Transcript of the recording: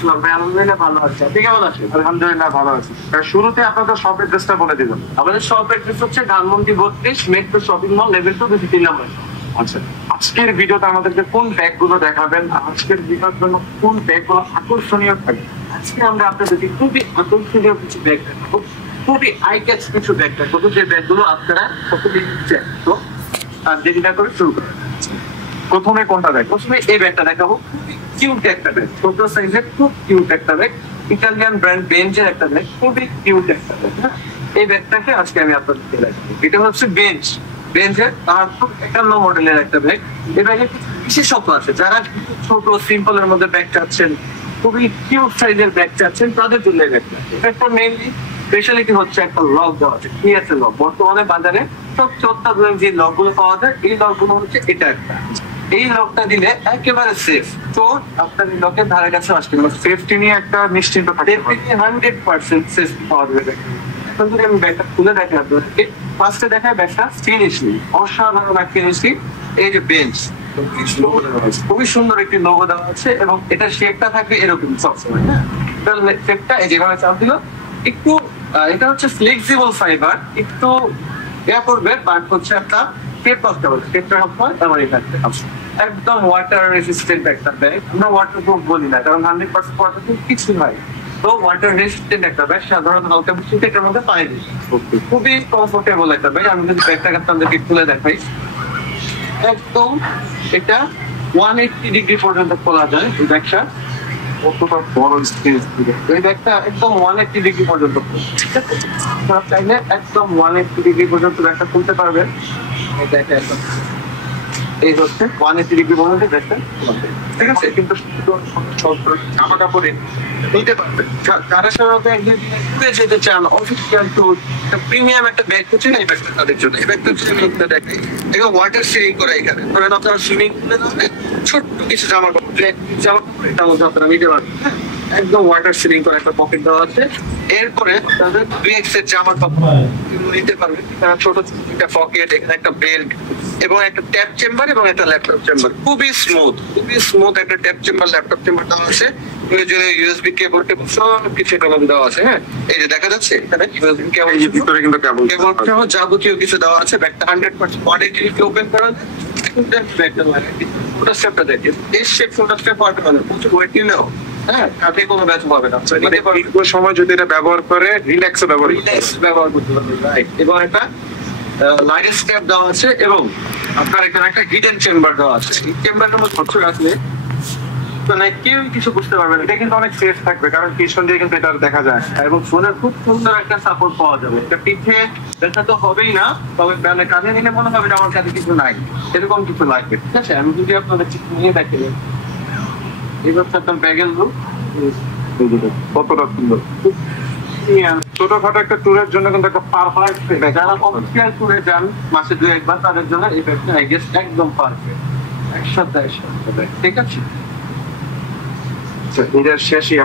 আসসালাম ভাই, আলহামদুলিল্লাহ ভালো আছি। আপনি কেমন আছেন? আলহামদুলিল্লাহ ভালো আছি। শুরুতে আপনাদের শপ অ্যাড্রেসটা বলে দিবেন। আমাদের শপ অ্যাড্রেস হচ্ছে Dhanmondi 32 metro shopping mall level 2 3 নম্বর। আচ্ছা, আজকের ভিডিওতে আমাদেরকে কোন ব্যাগ গুলো দেখাবেন? আজকের ভিডিওর জন্য কোন ব্যাগ গুলো আকর্ষণীয় থাকবে? আজকে আমরা আপনাদেরকে খুবই আকর্ষণীয় কিছু ব্যাগ দেখাবো, খুবই আই ক্যাচ কিছু ব্যাগ দেখাবো, যে ব্যাগগুলো আপনারা সকলেই চান। তো আর দেরি না করে শুরু করেন। প্রথমে কোনটা ব্যাগ? প্রথমে এই ব্যাগটা দেখাবো, খুবই কিউট একটা ব্যাগ, ছোট সাইজের খুব কিউট একটা ব্যাগ, ইটালিয়ান ব্র্যান্ড বেঞ্চের একটা ব্যাগ, খুবই কিউট একটা ব্যাগ। হ্যাঁ, এই ব্যাগটাকে আজকে আমি আপনাদেরকে দেখাবো। এটা হচ্ছে বেঞ্চের 51 মডেলের একটা ব্যাগ। এই ব্যাগের কিছু বিশেষত্ব আছে, যারা ছোট সিম্পলের মধ্যে ব্যাগ চাচ্ছেন, খুবই কিউট সাইজের ব্যাগ চাচ্ছেন, তাদের জন্য এই ব্যাগটা। ব্যাগটা মেইনলি স্পেশালিটি হচ্ছে একটা লক দেওয়া আছে, কি আছে লক। বর্তমানে বাজারে সবচেয়ে অত্যাধুনিক যে লক গুলো পাওয়া যায়, এই লক গুলো হচ্ছে এটা একটা। এই লকটা দিলে একেবারে সেফ, তো আপনার এই লকের ধারে কাছে আসতে পারবেন। সেফটি নিয়ে একটা নিশ্চিন্ত থাকতে হবে। 100% সেফটি পাওয়া যাবে। এখন যদি আমি ব্যাগটা খুলে দেখি আপনাদেরকে, ফার্স্টে দেখায় ব্যাগটা ফিনিশিং, অসাধারণ এক ফিনিশিং। এই যে বেঞ্চ, খুবই সুন্দর একটি লোগো দেওয়া আছে, এবং এটা শেপটা থাকবে এরকম সবসময়। হ্যাঁ, শেপটা এই যেভাবে চাপ দিল একটু, এটা হচ্ছে ফ্লেক্সিবল ফাইবার, একটু ইয়া করবে, বাট হচ্ছে একটা শেপ নষ্ট হবে, শেপটা হয় এমনই থাকবে। একদম ওয়াটার রেসিস্টেন্ট একটা ব্যাগ। আমরা ওয়াটার প্রুফ বলি না, কারণ 100% ওয়াটার প্রুফ কিছু নাই। তো ওয়াটার রেসিস্টেন্ট একটা ব্যাগ, সাধারণ হালকা বৃষ্টিতে এটার মধ্যে পানি দিই। খুবই কমফোর্টেবল একটা ব্যাগ। আমি যদি ব্যাগটাকে আপনাদেরকে খুলে দেখাই, একদম এটা 180 ডিগ্রি পর্যন্ত খোলা যায় এই ব্যাগটা। কতটা বড় স্পেস দিবে। এই ব্যাগটা একদম 180 ডিগ্রি পর্যন্ত খোলা। ঠিক আছে, আপনারা চাইলে একদম 180 ডিগ্রি পর্যন্ত ব্যাগটা খুলতে পারবেন। এই ব্যাগটা একদম এই হচ্ছে 180 ডিগ্রি পর্যন্ত ব্যাগটা খোলা যায়। ঠিক আছে, কিন্তু জামা কাপড়ে নিতে পারবেন। যারা সাধারণত একদিন ঘুরে যেতে চান, অফিসিয়াল ট্যুর, প্রিমিয়াম একটা ব্যাগ হচ্ছে এই ব্যাগটা তাদের জন্য। এই ব্যাগটা হচ্ছে আমি আপনাদের দেখাই, এবং ওয়াটার সেভিং করা এখানে। ধরেন আপনারা সুইমিং পুলে যাবেন, ছোট্ট কিছু জামা কাপড়, এটার মধ্যে আপনারা নিতে পারবেন। হ্যাঁ, একদম ওয়াটার সেভিং করা একটা পকেট দেওয়া আছে। এরপরে আপনাদের 2x এর জামা কাপড় নিতে পারবেন। ছোট একটা পকেট, এখানে একটা বেল্ট, এবং একটা ট্যাপ চেম্বার এবং একটা ল্যাপটপ চেম্বার। খুবই স্মুথ একটা ট্যাপ চেম্বার, ল্যাপটপ চেম্বার দেওয়া আছে। ইউএসবি কেবল সব কিছু এটার মধ্যে দেওয়া আছে। হ্যাঁ, এই যে দেখা যাচ্ছে এখানে ইউএসবি কেবল, ভিতরে কিন্তু কেবল সহ যাবতীয় কিছু দেওয়া আছে। ব্যাগটা 100% কোয়ালিটি ওপেন করা যায়। ব্যাগটা ওটা স্টেপটা দেখেন, এই শেপ ফোনটা স্টেপ পারবে না, প্রচুর ওয়েট নিলেও হ্যাঁ কাঁধে কোনো ব্যথা হবে না। মানে দীর্ঘ সময় যদি এটা ব্যবহার করে রিল্যাক্সে ব্যবহার করতে পারবে। রাইট, এবং একটা লাইটের স্টেপ দেওয়া আছে, এবং আপনার এখানে একটা হিডেন চেম্বার দেওয়া আছে। এই চেম্বারটার মধ্যে খরচ আসলে মানে কেউ কিছু বুঝতে পারবে না। এটা কিন্তু অনেক সেফ থাকবে, কারণ পিছন দিয়ে কিন্তু এটা দেখা যায়। এবং ফোনের খুব সুন্দর একটা সাপোর্ট পাওয়া যাবে। এটা পিঠে ব্যথা তো হবেই না, তবে মানে কাঁধে নিলে মনে হবে যে আমার কাছে কিছু নাই, এরকম কিছু লাগবে। ঠিক আছে, আমি যদি আপনাদের নিয়ে দেখি, এই হচ্ছে আপনার ব্যাগের লুক, কতটা সুন্দর। ছোটখাটো একটা ট্যুরের জন্য কিন্তু একটা পারফেক্ট। যারা অফিসিয়াল ট্যুরে যান মাসে 2-1 বার, তাদের জন্য এই ব্যাগটা আই গেস একদম পারফেক্ট। একসাথে ঠিক আছে। এটার শেষই